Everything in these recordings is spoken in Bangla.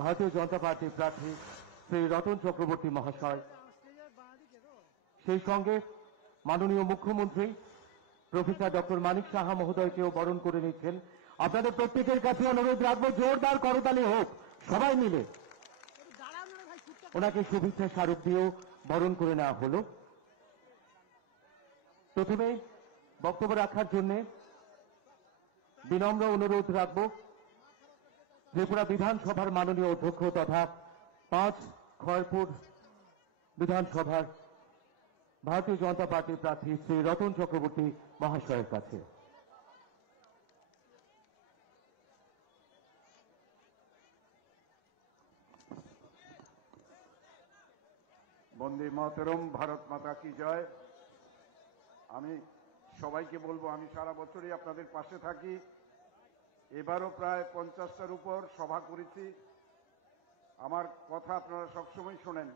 ভারতীয় জনতা পার্টির প্রার্থী শ্রী রতন চক্রবর্তী মহাশয়, সেই সঙ্গে মাননীয় মুখ্যমন্ত্রী প্রফেসর ডক্টর মানিক সাহা মহোদয়কেও বরণ করে নিচ্ছেন। আপনাদের প্রত্যেকের কাছে অনুরোধ রাখবো, জোরদার করতালি হোক, সবাই মিলে ওনাকে শুভেচ্ছা স্মারক দিয়েও বরণ করে নেওয়া হলো। প্রথমে বক্তব্য রাখার জন্য বিনম্র অনুরোধ রাখব ত্রিপুরা বিধানসভার মাননীয় অধ্যক্ষ তথা 5 খড়পুর বিধানসভার ভারতীয় জনতা পার্টির প্রার্থী শ্রী রতন চক্রবর্তী মহাশয়ের কাছে। বন্দে মাতরম, ভারত মাতা কি জয়। আমি সবাইকে বলবো, আমি সারা বছরই আপনাদের পাশে থাকি। এবারও প্রায় 50টার উপর সভা করেছি। আমার কথা আপনারা সবসময় শোনেন,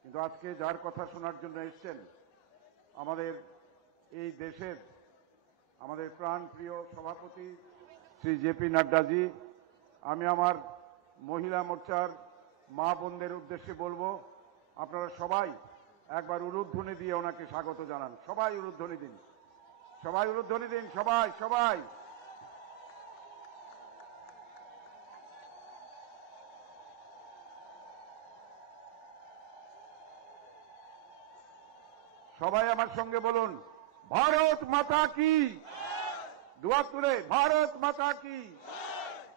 কিন্তু আজকে যার কথা শোনার জন্য এসছেন আমাদের এই দেশের আমাদের প্রাণপ্রিয় সভাপতি শ্রী জেপি নাড্ডাজি, আমি আমার মহিলা মোর্চার মা বোনদের উদ্দেশ্যে বলবো, আপনারা সবাই একবার উলুধ্বনি দিয়ে ওনাকে স্বাগত জানান। সবাই উলুধ্বনি দিন, সবাই উলুধ্বনি দিন, সবাই সবাই। সবাই আমার সঙ্গে বলুন, ভারত মাতা কি। দুহাত তুলে, ভারত মাতা কি,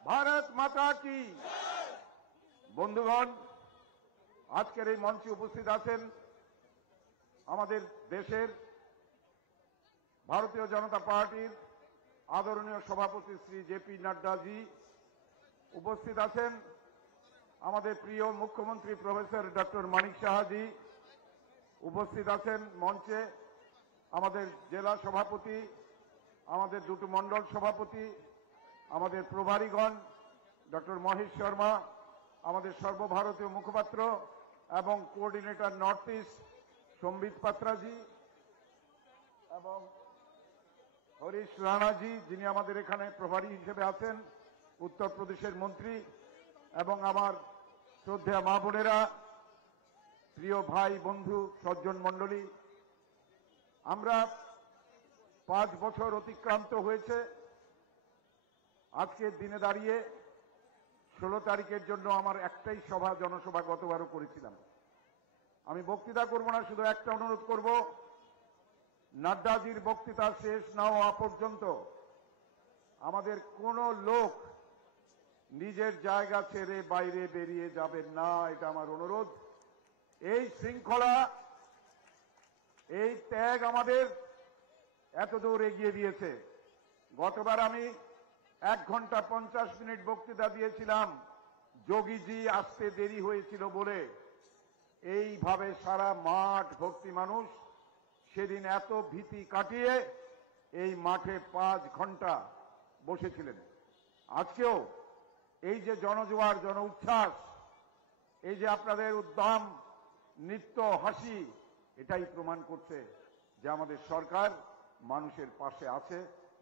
ভারত মাতা কি। বন্ধুগণ, আজকের এই মঞ্চে উপস্থিত আছেন আমাদের দেশের ভারতীয় জনতা পার্টির আদরণীয় সভাপতি শ্রী জেপি নাড্ডাজি, উপস্থিত আছেন আমাদের প্রিয় মুখ্যমন্ত্রী প্রফেসর ডক্টর মানিক সাহাজি, উপস্থিত আছেন মঞ্চে আমাদের জেলা সভাপতি, আমাদের দুটো মণ্ডল সভাপতি, আমাদের প্রভারীগণ, ডক্টর মহেশ শর্মা, আমাদের সর্বভারতীয় মুখপাত্র এবং কোঅর্ডিনেটর নর্থ ইস্ট সম্বিত পাত্রাজি, এবং হরিশ রানাজি, যিনি আমাদের এখানে প্রভারী হিসেবে আছেন, উত্তরপ্রদেশের মন্ত্রী, এবং আমার শ্রদ্ধেয় মা বোনেরা, প্রিয় ভাই বন্ধু সজ্জন মণ্ডলী। আমরা 5 বছর অতিক্রান্ত হয়েছে। আজকের দিনে দাঁড়িয়ে 16 তারিখের জন্য আমার একটাই জনসভা গতবারও করেছিলাম। আমি বক্তৃতা করব না, শুধু একটা অনুরোধ করব, নাড্ডাজির বক্তৃতা শেষ না হওয়া পর্যন্ত আমাদের কোনো লোক নিজের জায়গা ছেড়ে বাইরে বেরিয়ে যাবেন না, এটা আমার অনুরোধ। এই শৃঙ্খলা, এই ত্যাগ আমাদের এতদূর এগিয়ে দিয়েছে। গতবার আমি 1 ঘন্টা 50 মিনিট বক্তৃতা দিয়েছিলাম, যোগীজি আসতে দেরি হয়েছিল বলে। এইভাবে সারা মাঠ ভর্তি মানুষ সেদিন এত ভীতি কাটিয়ে এই মাঠে 5 ঘন্টা বসেছিলেন। আজকেও এই যে জনজোয়ার, জন উচ্ছ্বাস, এই যে আপনাদের উদ্দাম নৃত্য, হাসি, এটাই প্রমাণ করছে যে আমাদের সরকার মানুষের পাশে আছে,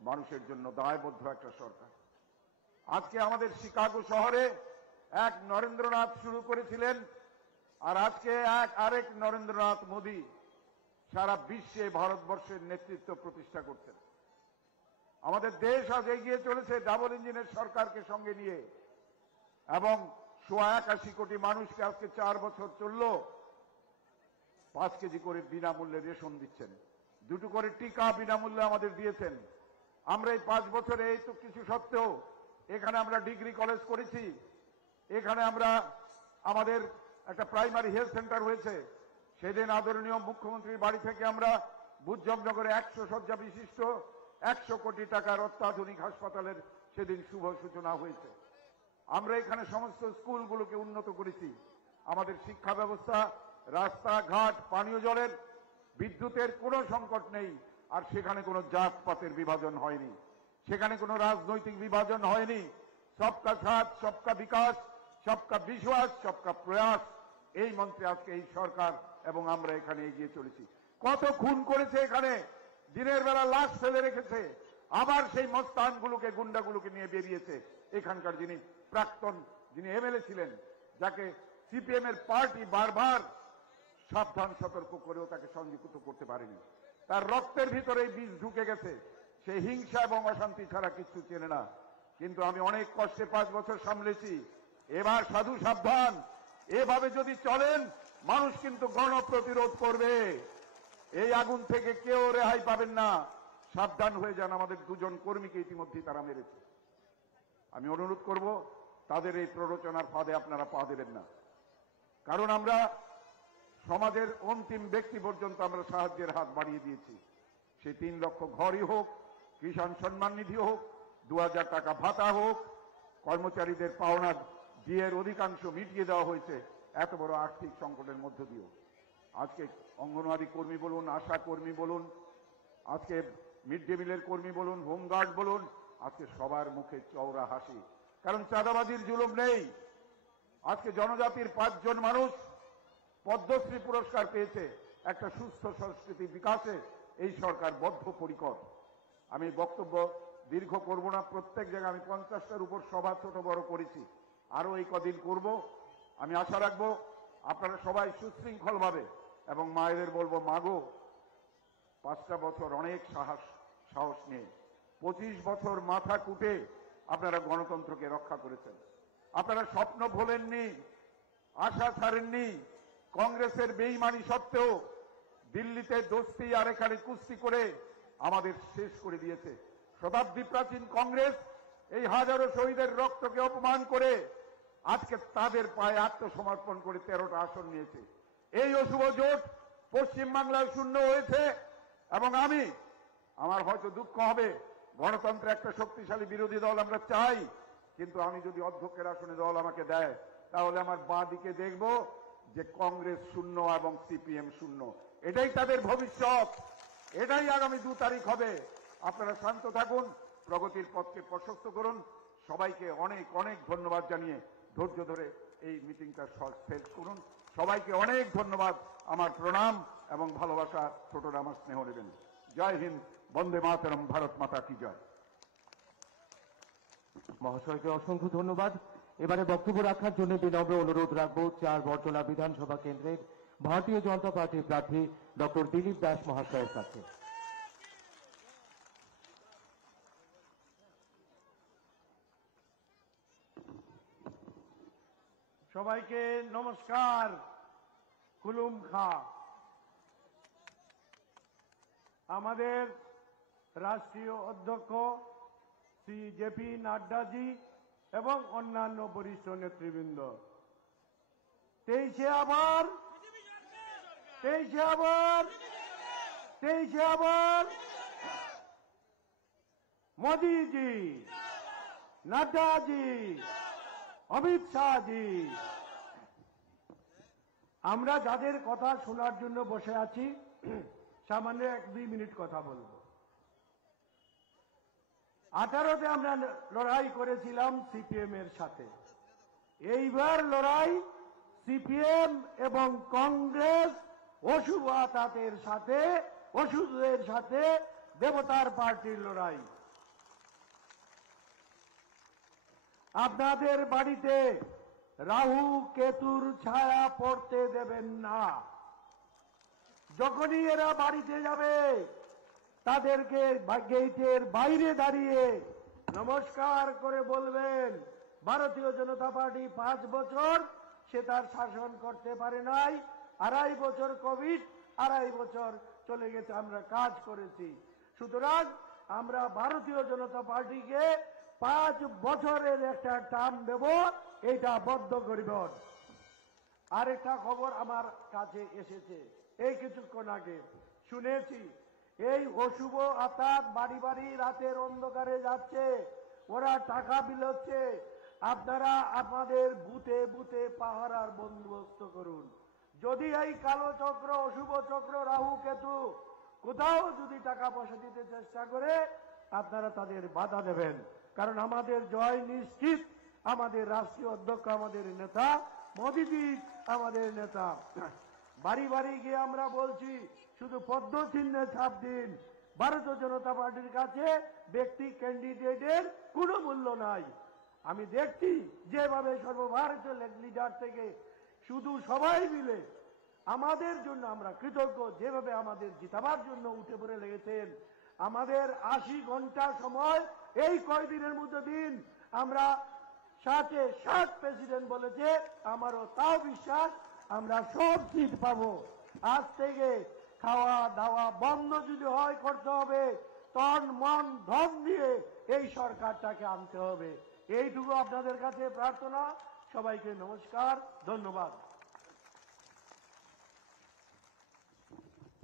মানুষের জন্য দায়বদ্ধ একটা সরকার। আজকে আমাদের শিকাগো শহরে এক নরেন্দ্রনাথ শুরু করেছিলেন, আর আজকে আরেক নরেন্দ্রনাথ মোদী সারা বিশ্বে ভারতবর্ষের নেতৃত্ব প্রতিষ্ঠা করছেন। আমাদের দেশ আজ এগিয়ে চলেছে ডাবল ইঞ্জিনের সরকারকে সঙ্গে নিয়ে, এবং 81 কোটি মানুষকে আজকে 4 বছর চলল 5 কেজি করে বিনামূল্যে রেশন দিচ্ছেন, 2টো করে টিকা বিনামূল্যে আমাদের দিয়েছেন। আমরা এই 5 বছরে এই তো কিছু সত্ত্বেও এখানে আমরা ডিগ্রি কলেজ করেছি, এখানে আমরা আমাদের একটা প্রাইমারি হেলথ সেন্টার হয়েছে। সেদিন আদরণীয় মুখ্যমন্ত্রীর বাড়ি থেকে আমরা বুদ্ধজনগরে 100 শয্যা বিশিষ্ট 100 কোটি টাকার অত্যাধুনিক হাসপাতালের সেদিন শুভ সূচনা হয়েছে। আমরা এখানে সমস্ত স্কুলগুলোকে উন্নত করেছি। আমাদের শিক্ষা ব্যবস্থা, রাস্তাঘাট, পানীয় জলের, বিদ্যুতের কোনো সংকট নেই। আর সেখানে কোনো জাতপাতের বিভাজন হয়নি, সেখানে কোনো রাজনৈতিক বিভাজন হয়নি। সবকা সাথ, সবকা বিকাশ, সবকা বিশ্বাস, সবকা প্রয়াস, এই মন্ত্রে আজকে এই সরকার এবং আমরা এখানে এগিয়ে চলেছি। কত খুন করেছে এখানে, দিনের বেলা লাশ ফেলে রেখেছে, আবার সেই মস্তানগুলোকে, গুন্ডাগুলোকে নিয়ে বেরিয়েছে এখানকার যিনি প্রাক্তন যিনি এমএলএ ছিলেন, যাকে সিপিএম এর পার্টি বারবার সাবধান সতর্ক করেও তাকে সংযুক্ত করতে পারেনি। তার রক্তের ভিতরে বীজ ঢুকে গেছে, সে হিংসা এবং অশান্তি ছাড়া কিছু চেনে না। কিন্তু আমি অনেক কষ্টে 5 বছর সামলেছি। এবার সাধু সাবধান, এভাবে যদি চলেন মানুষ কিন্তু গণপ্রতিরোধ করবে। এই আগুন থেকে কেউ রেহাই পাবেন না। সাবধান হয়ে যান। আমাদের 2 জন কর্মীকে ইতিমধ্যেই তারা মেরেছে। আমি অনুরোধ করব তাদের এই প্ররোচনার ফাঁদে আপনারা পা দেবেন না। কারণ আমরা সমাজের অন্তিম ব্যক্তি পর্যন্ত আমরা সাহায্যের হাত বাড়িয়ে দিয়েছি। সে 3 লক্ষ ঘরই হোক, কিষাণ সম্মান নিধি হোক, 2000 টাকা ভাতা হোক, কর্মচারীদের পাওনা ডিএর অধিকাংশ মিটিয়ে দেওয়া হয়েছে এত বড় আর্থিক সংকটের মধ্য দিয়েও। আজকে অঙ্গনওয়াড়ি কর্মী বলুন, আশা কর্মী বলুন, আজকে মিড ডে মিলের কর্মী বলুন, হোমগার্ড বলুন, আজকে সবার মুখে চওড়া হাসি। কারণ চাঁদাবাজির জুলুম নেই। আজকে জনজাতির 5 জন মানুষ পদ্মশ্রী পুরস্কার পেয়েছে। একটা সুস্থ সংস্কৃতি বিকাশে এই সরকার বদ্ধপরিকর। আমি বক্তব্য দীর্ঘ করব না। প্রত্যেক জায়গায় আমি 50টার উপর সভা ছোট বড় করেছি, আরো এই কদিন করব। আমি আশা রাখবো আপনারা সবাই সুশৃঙ্খলভাবে, এবং মায়েদের বলবো, মাগো 5টা বছর অনেক সাহস নিয়ে 25 বছর মাথা কুটে আপনারা গণতন্ত্রকে রক্ষা করেছেন। আপনারা স্বপ্ন ভোলেননি, আশা ছাড়েননি। কংগ্রেসের বেইমানি সত্ত্বেও দিল্লিতে দোস্তি আর এখানে কুস্তি করে আমাদের শেষ করে দিয়েছে। শতাব্দী প্রাচীন কংগ্রেস এই হাজারো শহীদের রক্তকে অপমান করে আজকে তাদের পায়ে আত্মসমর্পণ করে 13টা আসন নিয়েছে। এই অশুভ জোট পশ্চিমবাংলায় শূন্য হয়েছে। এবং আমার হয়তো দুঃখ হবে, গণতন্ত্রে একটা শক্তিশালী বিরোধী দল আমরা চাই, কিন্তু আমি যদি অধ্যক্ষের আসনে দল আমাকে দেয়, তাহলে আমার বাঁ দিকে দেখব যে কংগ্রেস শূন্য এবং সিপিএম শূন্য। এটাই তাদের ভবিষ্যৎ, এটাই আগামী 2 তারিখ হবে। আপনারা শান্ত থাকুন, প্রগতির পথকে প্রশস্ত করুন। সবাইকে অনেক অনেক ধন্যবাদ জানিয়ে ধৈর্য ধরে এই মিটিংটা শেষ করুন। সবাইকে অনেক ধন্যবাদ, আমার প্রণাম এবং ভালোবাসা। ছোটরা আমার স্নেহ নেবেন। জয় হিন্দ, বন্দে মাতরম, ভারত মাতা কি জয়। মহাশয়কে অসংখ্য ধন্যবাদ। এবারে বক্তব্য রাখার জন্য বিনম্র অনুরোধ রাখবো 4 বরতলা বিধানসভা কেন্দ্রের ভারতীয় জনতা পার্টির প্রার্থী ডক্টর দিলীপ দাস মহাশয়ের কাছে। সবাইকে নমস্কার, কুলুম খা। আমাদের রাষ্ট্রীয় অধ্যক্ষ শ্রী জেপি নাড্ডাজি এবং অন্যান্য বরিষ্ঠ নেতৃবৃন্দ, 23 আবার মোদীজি, নাড্ডাজি, অমিত শাহজি, আমরা যাদের কথা শোনার জন্য বসে আছি, সামান্য 1-2 মিনিট কথা বলব। 18তে আমরা লড়াই করেছিলাম সিপিএম এর সাথে। এইবার লড়াই সিপিএম এবং কংগ্রেস, অশুভ আতাতের সাথে, অশুভদের সাথে দেবতার পার্টির লড়াই। আপনাদের বাড়িতে রাহু কেতুর ছায়া পড়তে দেবেন না। যখনই এরা বাড়িতে যাবে তাদেরকে গেটের বাইরে দাঁড়িয়ে নমস্কার করে বলবেন, ভারতীয় জনতা পার্টি 5 বছর সে তার শাসন করতে পারে নাই। 2.5 বছর কোভিড, 2.5 বছর চলে গেছে, আমরা কাজ করেছি। সুতরাং আমরা ভারতীয় জনতা পার্টিকে 5 বছরের একটা টার্ম দেব, এটা বদ্ধ করিব। আরেকটা খবর আমার কাছে এসেছে এই কিছুক্ষণ আগে, শুনেছি এই অশুভ আত্মা বাড়ি বাড়ি রাতের অন্ধকারে যাচ্ছে, ওরা টাকা বিলোচ্ছে। আপনারা আপনাদের বুথে বুথে পাহারার বন্দোবস্ত করুন। যদি এই কালো চক্র, অশুভ চক্র, রাহু কেতু কোথাও যদি টাকা পয়সা দিতে চেষ্টা করে, আপনারা তাদের বাধা দেবেন। কারণ আমাদের জয় নিশ্চিত। আমাদের রাষ্ট্রীয় অধ্যক্ষ, আমাদের নেতা মোদীজি আমাদের নেতা। বাড়ি বাড়ি গিয়ে আমরা বলছি, শুধু পদ্ম চিহ্নে ছাপ দিন। ভারতীয় জনতা পার্টির কাছে ব্যক্তি ক্যান্ডিডেটের কোনো মূল্য নাই। আমি দেখছি যেভাবে সর্বভারতীয় লিডার থেকে শুধু সবাই মিলে আমাদের জন্য আমরা কৃতজ্ঞ, যেভাবে আমাদের জিতাবার জন্য উঠে পড়ে লেগেছেন। আমাদের 80 ঘন্টা সময়, এই কয়দিনের মধ্যে দিন আমরা 7 প্রেসিডেন্ট বলেছে, আমারও তাও বিশ্বাস আমরা সব সিট পাবো। আজ থেকে খাওয়া দাওয়া বন্ধ যদি হয় করতে হবে, তন মন ধন দিয়ে এই সরকারটাকে আনতে হবে। এইটুকু আপনাদের কাছে প্রার্থনা। সবাইকে নমস্কার, ধন্যবাদ।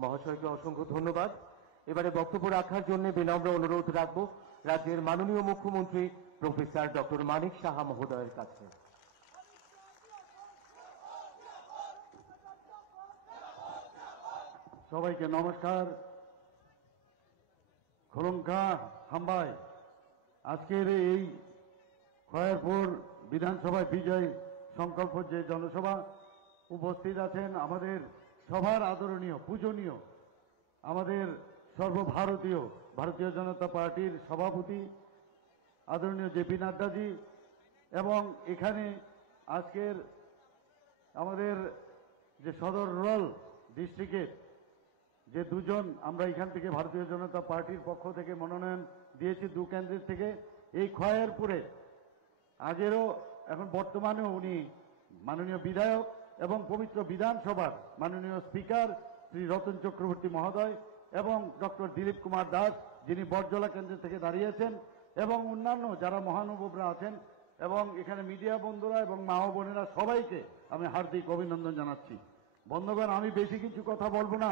মহাশয়কে অসংখ্য ধন্যবাদ। এবারে বক্তব্য রাখার জন্য বিনম্র অনুরোধ রাখব রাজ্যের মাননীয় মুখ্যমন্ত্রী প্রফেসর ডক্টর মানিক সাহা মহোদয়ের কাছে। সবাইকে নমস্কার। খোলঙ্কা হাম্বায় আজকের এই খয়েরপুর বিধানসভায় বিজয় সংকল্প যে জনসভা উপস্থিত আছেন, আমাদের সবার আদরণীয় পূজনীয় আমাদের সর্বভারতীয় ভারতীয় জনতা পার্টির সভাপতি আদরণীয় জেপি নাড্ডাজি, এবং এখানে আজকের আমাদের যে সদর রুরাল ডিস্ট্রিক্টের যে দুজন আমরা এখান থেকে ভারতীয় জনতা পার্টির পক্ষ থেকে মনোনয়ন দিয়েছি, 2 কেন্দ্রের থেকে এই খয়েরপুরে আগেরও এখন বর্তমানেও উনি মাননীয় বিধায়ক এবং পবিত্র বিধানসভার মাননীয় স্পিকার শ্রী রতন চক্রবর্তী মহোদয় এবং ডক্টর দিলীপ কুমার দাস, যিনি বটজলা কেন্দ্র থেকে দাঁড়িয়েছেন, এবং অন্যান্য যারা মহানুভবরা আছেন, এবং এখানে মিডিয়া বন্ধুরা এবং মা ও বোনেরা, সবাইকে আমি হার্দিক অভিনন্দন জানাচ্ছি। বন্ধুগণ, আমি বেশি কিছু কথা বলবো না।